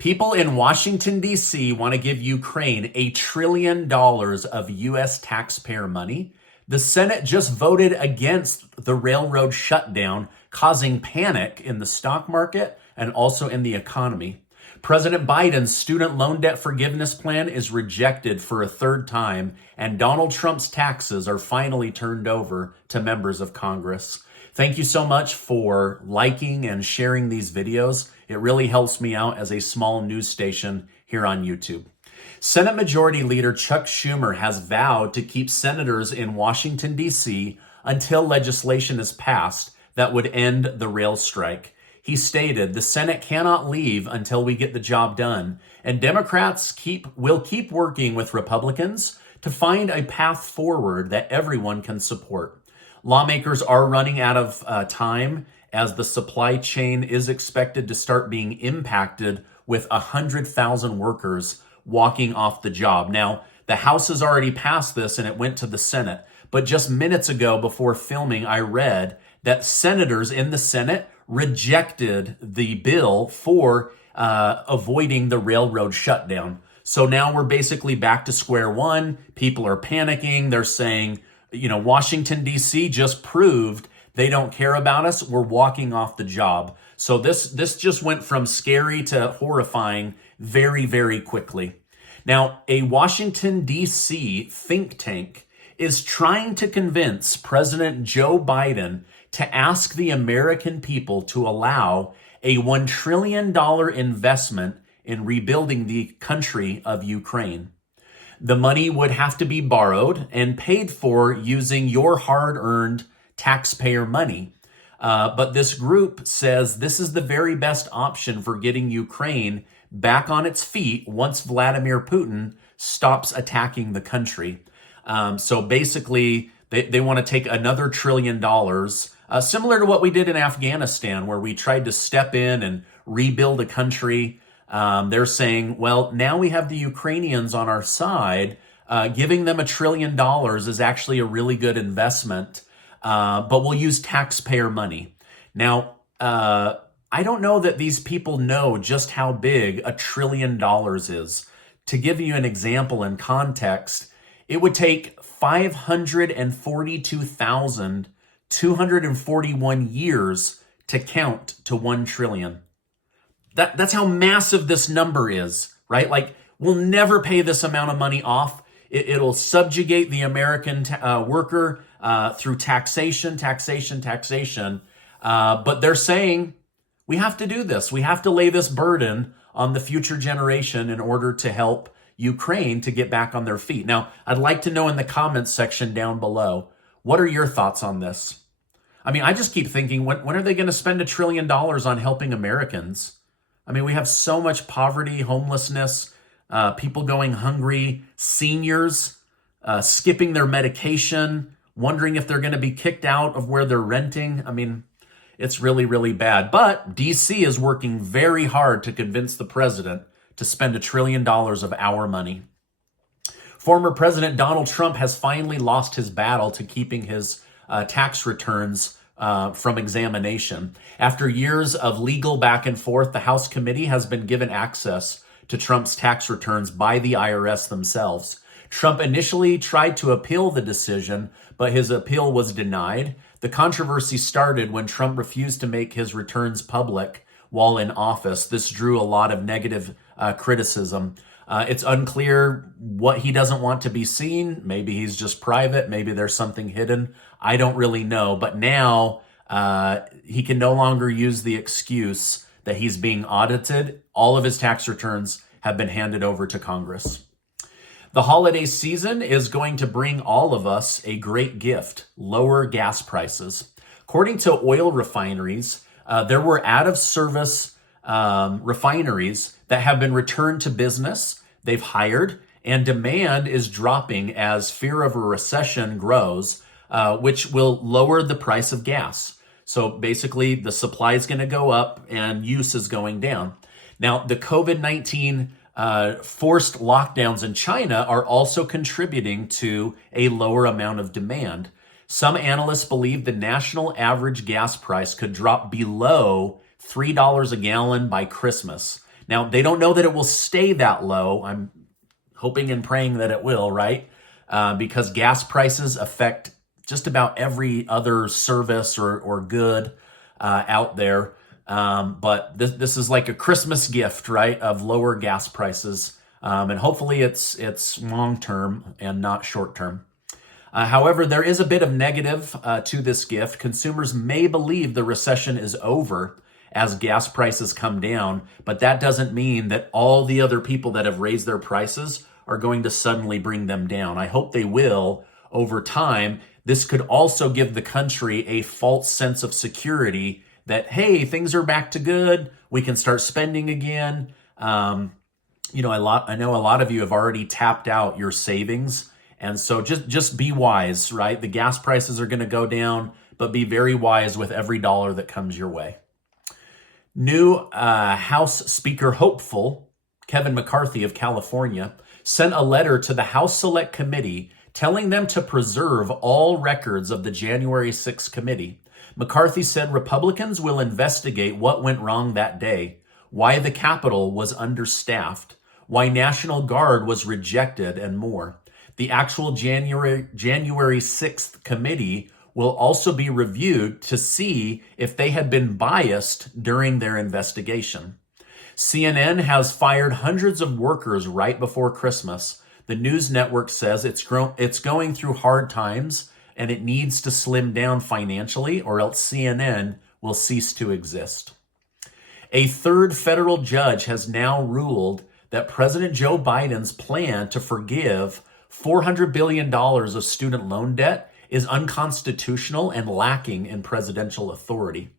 People in Washington, D.C. want to give Ukraine $1 trillion of U.S. taxpayer money. The Senate just voted against the railroad shutdown, causing panic in the stock market and also in the economy. President Biden's student loan debt forgiveness plan is rejected for a third time, and Donald Trump's taxes are finally turned over to members of Congress. Thank you so much for liking and sharing these videos. It really helps me out as a small news station here on YouTube. Senate Majority Leader Chuck Schumer has vowed to keep senators in Washington, D.C. until legislation is passed that would end the rail strike. He stated, "The Senate cannot leave until we get the job done, and Democrats will keep working with Republicans to find a path forward that everyone can support." Lawmakers are running out of time as the supply chain is expected to start being impacted with 100,000 workers walking off the job. Now, the House has already passed this and it went to the Senate. But just minutes ago before filming, I read that senators in the Senate rejected the bill for avoiding the railroad shutdown. So now we're basically back to square one. People are panicking. They're saying, Washington, D.C. just proved they don't care about us. We're walking off the job. So this just went from scary to horrifying very, very quickly. Now, a Washington, D.C. think tank is trying to convince President Joe Biden to ask the American people to allow a $1 trillion investment in rebuilding the country of Ukraine. The money would have to be borrowed and paid for using your hard-earned taxpayer money. But this group says this is the very best option for getting Ukraine back on its feet once Vladimir Putin stops attacking the country. So basically, they want to take another $1 trillion, similar to what we did in Afghanistan, where we tried to step in and rebuild a country. They're saying, well, now we have the Ukrainians on our side. Giving them $1 trillion is actually a really good investment, but we'll use taxpayer money. Now, I don't know that these people know just how big $1 trillion is. To give you an example in context, it would take 542,241 years to count to 1 trillion. That's how massive this number is, right? Like, we'll never pay this amount of money off. It'll subjugate the American worker through taxation. But they're saying, we have to do this. We have to lay this burden on the future generation in order to help Ukraine to get back on their feet. Now, I'd like to know in the comments section down below, what are your thoughts on this? I mean, I just keep thinking, when are they going to spend $1 trillion on helping Americans? I mean, we have so much poverty, homelessness, people going hungry, seniors skipping their medication, wondering if they're going to be kicked out of where they're renting. I mean, it's really, really bad. But D.C. is working very hard to convince the president to spend $1 trillion of our money. Former President Donald Trump has finally lost his battle to keeping his tax returns from examination. After years of legal back and forth, the House committee has been given access to Trump's tax returns by the IRS themselves. Trump initially tried to appeal the decision, but his appeal was denied. The controversy started when Trump refused to make his returns public while in office. This drew a lot of negative criticism. It's unclear what he doesn't want to be seen. Maybe he's just private. Maybe there's something hidden. I don't really know. But now he can no longer use the excuse that he's being audited. All of his tax returns have been handed over to Congress. The holiday season is going to bring all of us a great gift: lower gas prices. According to oil refineries, there were out-of-service refineries that have been returned to business. They've hired, and demand is dropping as fear of a recession grows, which will lower the price of gas. So basically, the supply is going to go up and use is going down. Now, the COVID-19 forced lockdowns in China are also contributing to a lower amount of demand. Some analysts believe the national average gas price could drop below $3 a gallon by Christmas. Now, they don't know that it will stay that low. I'm hoping and praying that it will, right? Because gas prices affect just about every other service or good out there. But this is like a Christmas gift, right, of lower gas prices. And hopefully it's long-term and not short-term. However, there is a bit of negative to this gift. Consumers may believe the recession is over as gas prices come down, but that doesn't mean that all the other people that have raised their prices are going to suddenly bring them down. I hope they will over time. This could also give the country a false sense of security that, hey, things are back to good. We can start spending again. I know a lot of you have already tapped out your savings. And so just be wise, right? The gas prices are going to go down, but be very wise with every dollar that comes your way. New House Speaker hopeful, Kevin McCarthy of California, sent a letter to the House Select Committee telling them to preserve all records of the January 6th committee. McCarthy said Republicans will investigate what went wrong that day, why the Capitol was understaffed, why National Guard was rejected, and more. The actual January 6th committee will also be reviewed to see if they had been biased during their investigation. CNN has fired hundreds of workers right before Christmas. The news network says it's going through hard times and it needs to slim down financially, or else CNN will cease to exist. A third federal judge has now ruled that President Joe Biden's plan to forgive $400 billion of student loan debt is unconstitutional and lacking in presidential authority.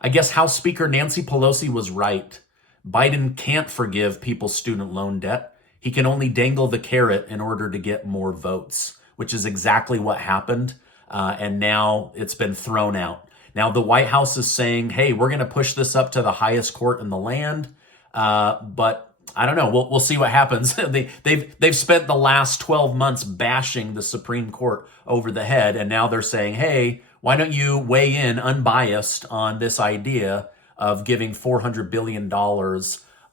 I guess House Speaker Nancy Pelosi was right. Biden can't forgive people's student loan debt. He can only dangle the carrot in order to get more votes, which is exactly what happened. And now it's been thrown out. Now the White House is saying, hey, we're going to push this up to the highest court in the land. But I don't know. We'll see what happens. They've spent the last 12 months bashing the Supreme Court over the head, and now they're saying, hey, why don't you weigh in unbiased on this idea of giving $400 billion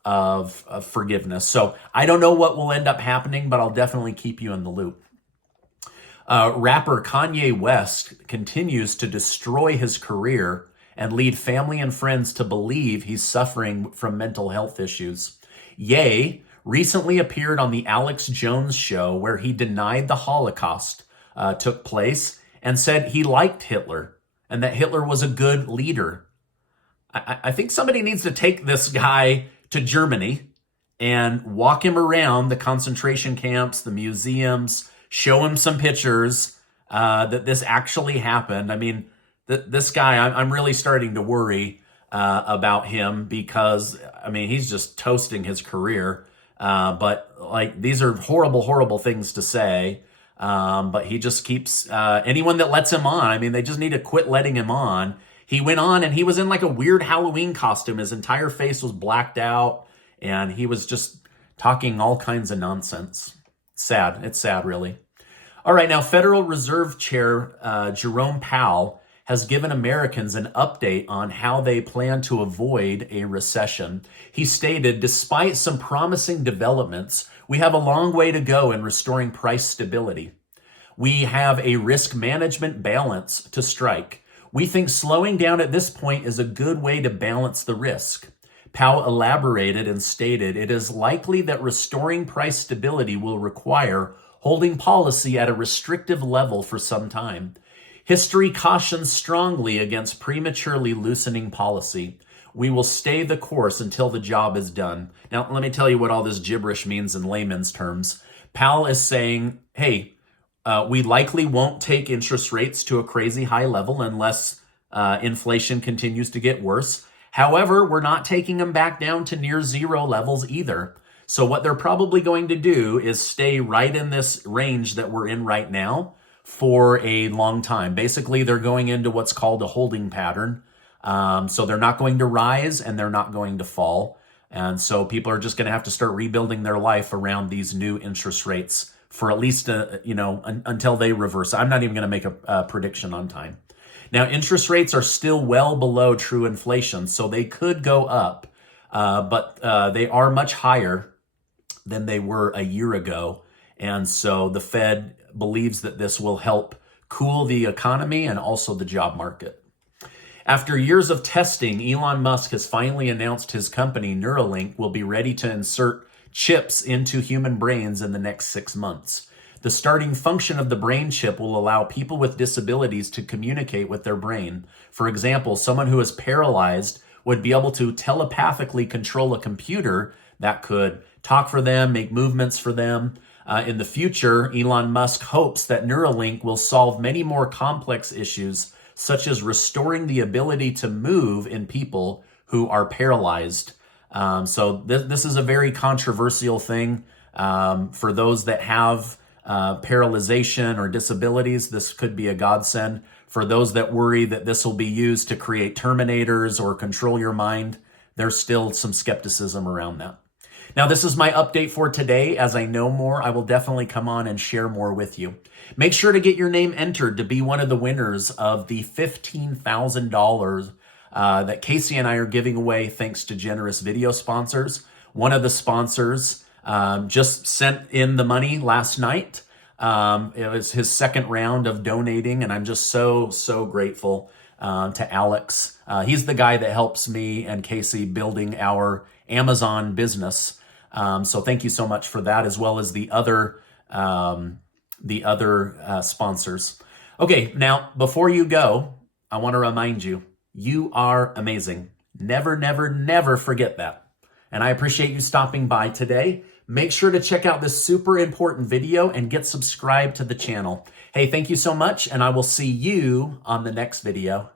of forgiveness? So I don't know what will end up happening, but I'll definitely keep you in the loop. Rapper Kanye West continues to destroy his career and lead family and friends to believe he's suffering from mental health issues. Ye recently appeared on the Alex Jones show where he denied the Holocaust took place and said he liked Hitler and that Hitler was a good leader. I think somebody needs to take this guy to Germany and walk him around the concentration camps, the museums, show him some pictures that this actually happened. I mean, this guy, I'm really starting to worry about him because, I mean, he's just toasting his career. But like, these are horrible, horrible things to say. But he just keeps, anyone that lets him on, I mean, they just need to quit letting him on. He went on and he was in like a weird Halloween costume. His entire face was blacked out and he was just talking all kinds of nonsense. Sad. It's sad, really. All right. Now, Federal Reserve Chair Jerome Powell has given Americans an update on how they plan to avoid a recession. He stated, despite some promising developments, we have a long way to go in restoring price stability. We have a risk management balance to strike. We think slowing down at this point is a good way to balance the risk. Powell elaborated and stated, it is likely that restoring price stability will require holding policy at a restrictive level for some time. History cautions strongly against prematurely loosening policy. We will stay the course until the job is done. Now, let me tell you what all this gibberish means in layman's terms. Powell is saying, hey, we likely won't take interest rates to a crazy high level unless inflation continues to get worse. However, we're not taking them back down to near zero levels either. So what they're probably going to do is stay right in this range that we're in right now for a long time. Basically, they're going into what's called a holding pattern. So they're not going to rise and they're not going to fall. And so people are just going to have to start rebuilding their life around these new interest rates for at least, until they reverse. I'm not even going to make a prediction on time. Now, interest rates are still well below true inflation, so they could go up. but they are much higher than they were a year ago. And so the Fed believes that this will help cool the economy and also the job market. After years of testing, Elon Musk has finally announced his company, Neuralink, will be ready to insert chips into human brains in the next 6 months. The starting function of the brain chip will allow people with disabilities to communicate with their brain. For example, someone who is paralyzed would be able to telepathically control a computer that could talk for them, make movements for them. In the future, Elon Musk hopes that Neuralink will solve many more complex issues, such as restoring the ability to move in people who are paralyzed. So this is a very controversial thing. For those that have paralyzation or disabilities, this could be a godsend. For those that worry that this will be used to create terminators or control your mind, there's still some skepticism around that. Now, this is my update for today. As I know more, I will definitely come on and share more with you. Make sure to get your name entered to be one of the winners of the $15,000 that Casey and I are giving away thanks to generous video sponsors. One of the sponsors just sent in the money last night. It was his second round of donating, and I'm just so grateful to Alex. He's the guy that helps me and Casey building our Amazon business. So thank you so much for that, as well as the other sponsors. Okay, now before you go, I want to remind you, you are amazing. Never forget that. And I appreciate you stopping by today. Make sure to check out this super important video and get subscribed to the channel. Hey, thank you so much, and I will see you on the next video.